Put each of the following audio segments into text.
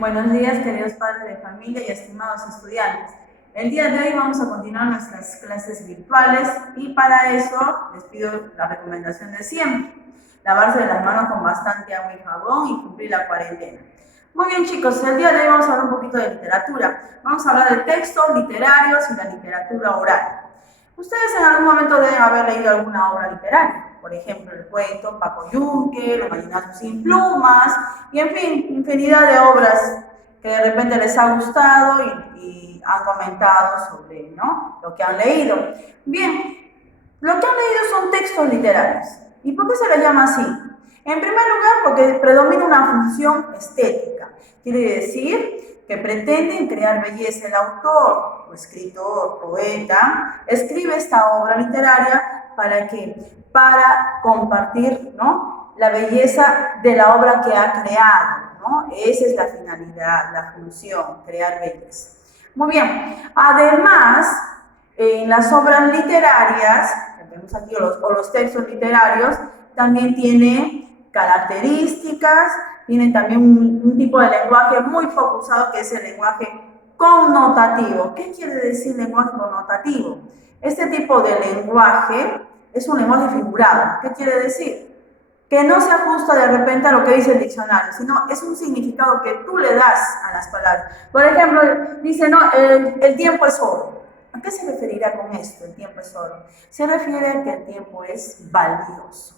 Buenos días, queridos padres de familia y estimados estudiantes. El día de hoy vamos a continuar nuestras clases virtuales y para eso les pido la recomendación de siempre: lavarse las manos con bastante agua y jabón y cumplir la cuarentena. Muy bien, chicos, el día de hoy vamos a hablar un poquito de literatura. Vamos a hablar de textos literarios y la literatura oral. Ustedes en algún momento deben haber leído alguna obra literaria, por ejemplo, el cuento Paco Yunque, Los Gallinazos sin Plumas, y en fin, infinidad de obras que de repente les ha gustado y han comentado sobre, ¿no?, lo que han leído. Bien, lo que han leído son textos literarios. ¿Y por qué se les llama así? En primer lugar, porque predomina una función estética. Quiere decir que pretenden crear belleza. El autor, o escritor, poeta, escribe esta obra literaria ¿para qué? Para compartir, ¿no?, la belleza de la obra que ha creado, ¿no? Esa es la finalidad, la función, crear belleza. Muy bien, además, en las obras literarias, que vemos aquí, o los textos literarios, también tiene características, tienen también un tipo de lenguaje muy poco usado, que es el lenguaje connotativo. ¿Qué quiere decir lenguaje connotativo? Este tipo de lenguaje es un lenguaje figurado. ¿Qué quiere decir? Que no se ajusta de repente a lo que dice el diccionario, sino es un significado que tú le das a las palabras. Por ejemplo, dice, no, el tiempo es oro. ¿A qué se referirá con esto, el tiempo es oro? Se refiere a que el tiempo es valioso.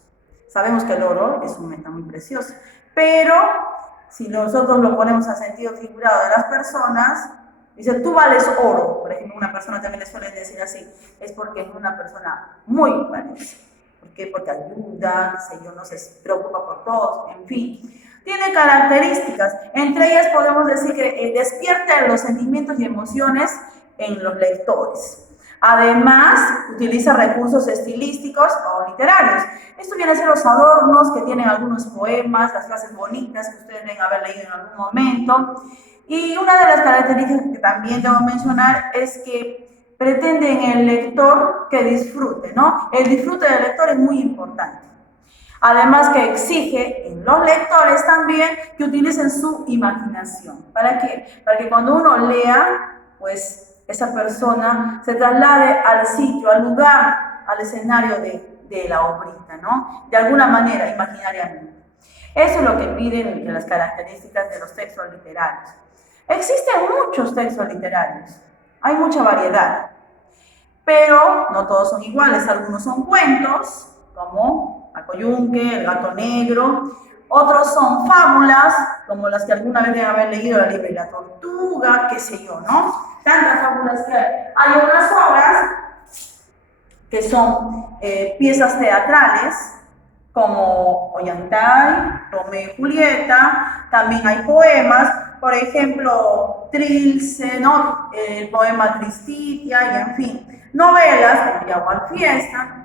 Sabemos que el oro es un metal muy precioso, pero si nosotros lo ponemos a sentido figurado de las personas, dice, tú vales oro. Por ejemplo, una persona también le suelen decir así, es porque es una persona muy valiosa. ¿Por qué? Porque ayuda, qué sé yo, no se preocupa por todos, en fin. Tiene características, entre ellas podemos decir que despierta los sentimientos y emociones en los lectores. Además, utiliza recursos estilísticos o literarios. Esto viene a ser los adornos que tienen algunos poemas, las frases bonitas que ustedes deben haber leído en algún momento. Y una de las características que también debo mencionar es que pretenden el lector que disfrute, ¿no? El disfrute del lector es muy importante. Además que exige en los lectores también que utilicen su imaginación. ¿Para qué? Para que cuando uno lea, pues esa persona se traslade al sitio, al lugar, al escenario de la obrita, ¿no? De alguna manera, imaginariamente. Eso es lo que piden de las características de los textos literarios. Existen muchos textos literarios, hay mucha variedad, pero no todos son iguales. Algunos son cuentos, como Paco Yunque, El gato negro. Otros son fábulas, como las que alguna vez deben haber leído, La liebre y la tortuga, qué sé yo, ¿no? Tantas fábulas que hay. Hay otras obras que son piezas teatrales, como Ollantay, Romeo y Julieta. También hay poemas, por ejemplo, Trilce, ¿no?, el poema Tristitia, y en fin, novelas como Yaguar Fiesta.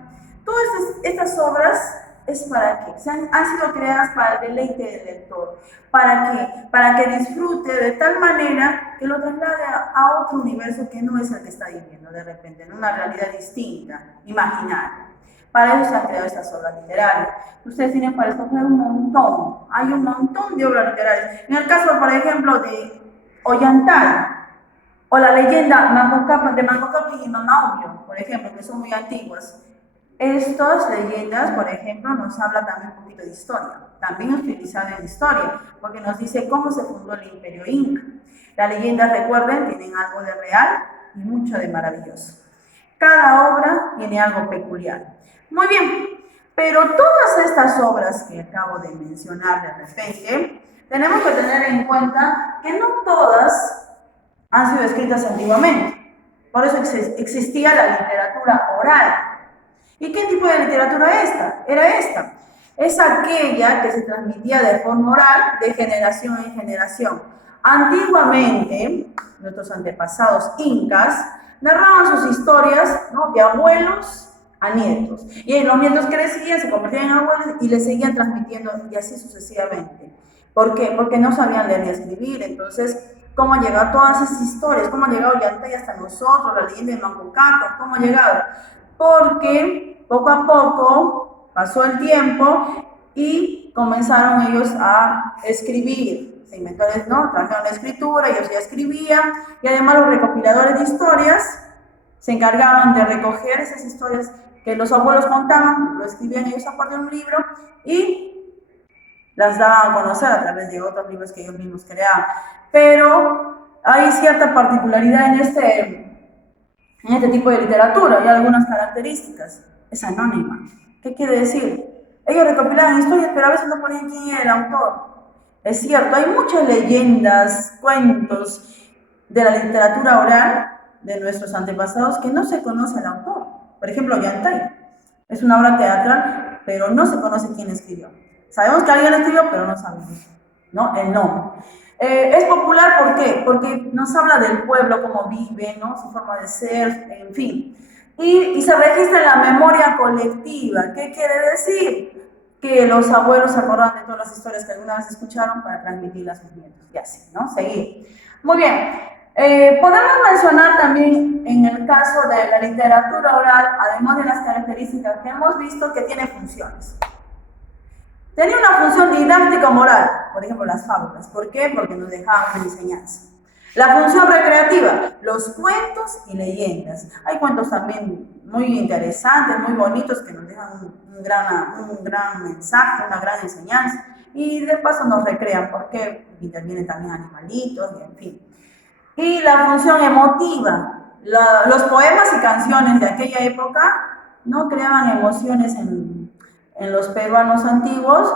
Todas estas obras es para qué, han sido creadas para el deleite del lector. ¿Para qué? Para que disfrute de tal manera que lo traslade a otro universo que no es el que está viviendo de repente, en una realidad distinta, imaginaria. Para eso se han creado estas obras literarias. Ustedes tienen para escoger un montón. Hay un montón de obras literarias. En el caso, por ejemplo, de Ollantay, o la leyenda de Manco Cápac y Mamaubio, por ejemplo, que son muy antiguas. Estas leyendas, por ejemplo, nos habla también un poquito de historia. También es utilizado en historia, porque nos dice cómo se fundó el Imperio Inca. Las leyendas, recuerden, tienen algo de real y mucho de maravilloso. Cada obra tiene algo peculiar. Muy bien, pero todas estas obras que acabo de mencionar de repente, tenemos que tener en cuenta que no todas han sido escritas antiguamente. Por eso existía la literatura oral. ¿Y qué tipo de literatura era esta? Es aquella que se transmitía de forma oral de generación en generación. Antiguamente, nuestros antepasados incas narraban sus historias, ¿no?, de abuelos a nietos. Y los nietos crecían, se convertían en abuelos y les seguían transmitiendo, y así sucesivamente. ¿Por qué? Porque no sabían leer ni escribir. Entonces, ¿cómo han llegado todas esas historias? ¿Cómo ha llegado Ollantay hasta nosotros? La leyenda de Manco Cápac, ¿cómo ha llegado? Porque poco a poco pasó el tiempo y comenzaron ellos a escribir. se inventó, ¿no? Trajeron la escritura, ellos ya escribían, y además los recopiladores de historias se encargaban de recoger esas historias que los abuelos contaban, lo escribían ellos aparte de un libro, y las daban a conocer a través de otros libros que ellos mismos creaban. Pero hay cierta particularidad en este tipo de literatura, hay algunas características. Es anónima. ¿Qué quiere decir? Ellos recopilaban historias, pero a veces no ponían quién era el autor. Es cierto, hay muchas leyendas, cuentos de la literatura oral de nuestros antepasados que no se conoce el autor. Por ejemplo, Ollantay. Es una obra teatral, pero no se conoce quién escribió. Sabemos que alguien escribió, pero no sabemos, ¿no? El nombre. Es popular, ¿por qué? Porque nos habla del pueblo, cómo vive, ¿no? Su forma de ser, en fin. Y se registra en la memoria colectiva. ¿Qué quiere decir? Que los abuelos se acordan de todas las historias que alguna vez escucharon para transmitirlas a sus nietos. Y así, ¿no? Seguir. Muy bien. Podemos mencionar también en el caso de la literatura oral, además de las características que hemos visto, que tiene funciones. Tenía una función didáctica moral, por ejemplo, las fábulas. ¿Por qué? Porque nos dejaban una enseñanza. La función recreativa, los cuentos y leyendas. Hay cuentos también muy interesantes, muy bonitos, que nos dejan un gran mensaje, una gran enseñanza. Y de paso nos recrean, porque intervienen también animalitos, y en fin. Y la función emotiva. Los poemas y canciones de aquella época no creaban emociones en los peruanos antiguos,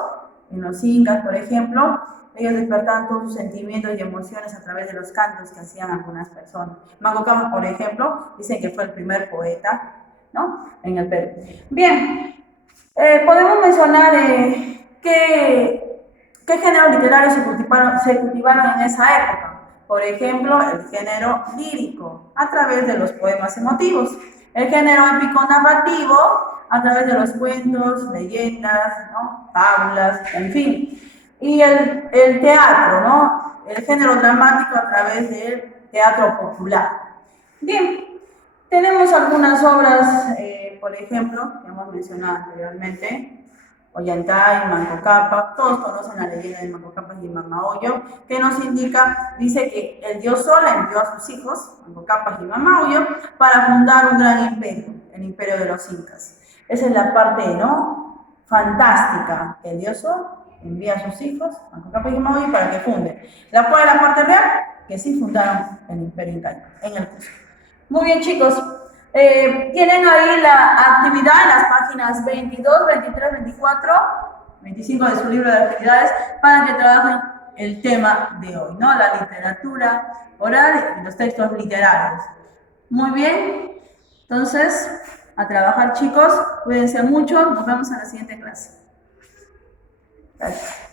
en los incas, por ejemplo. Ellos despertaban todos sus sentimientos y emociones a través de los cantos que hacían algunas personas. Manco Cápac, por ejemplo, dicen que fue el primer poeta, ¿no?, en el Perú. Bien, podemos mencionar qué géneros literarios se cultivaron en esa época. Por ejemplo, el género lírico, a través de los poemas emotivos. El género épico narrativo, a través de los cuentos, leyendas, ¿no?, fábulas, en fin. Y el teatro, ¿no?, el género dramático a través del teatro popular. Bien, tenemos algunas obras, por ejemplo, que hemos mencionado anteriormente, Ollantay, Manco Cápac. Todos conocen la leyenda de Manco Cápac y Mamaollo, que nos indica, dice que el dios Sol envió a sus hijos, Manco Cápac y Mamaollo, para fundar un gran imperio, el imperio de los incas. Esa es la parte, ¿no?, fantástica. El dios Sol envía a sus hijos, Manco Cápac y Mamaollo, para que funden. La parte real, que sí fundaron el imperio inca en el Cusco. Muy bien, chicos. Tienen ahí la actividad en las páginas 22, 23, 24, 25 de su libro de actividades, para que trabajen el tema de hoy, ¿no?, la literatura oral y los textos literarios. Muy bien, entonces, a trabajar, chicos. Cuídense mucho. Nos vemos en la siguiente clase. Gracias.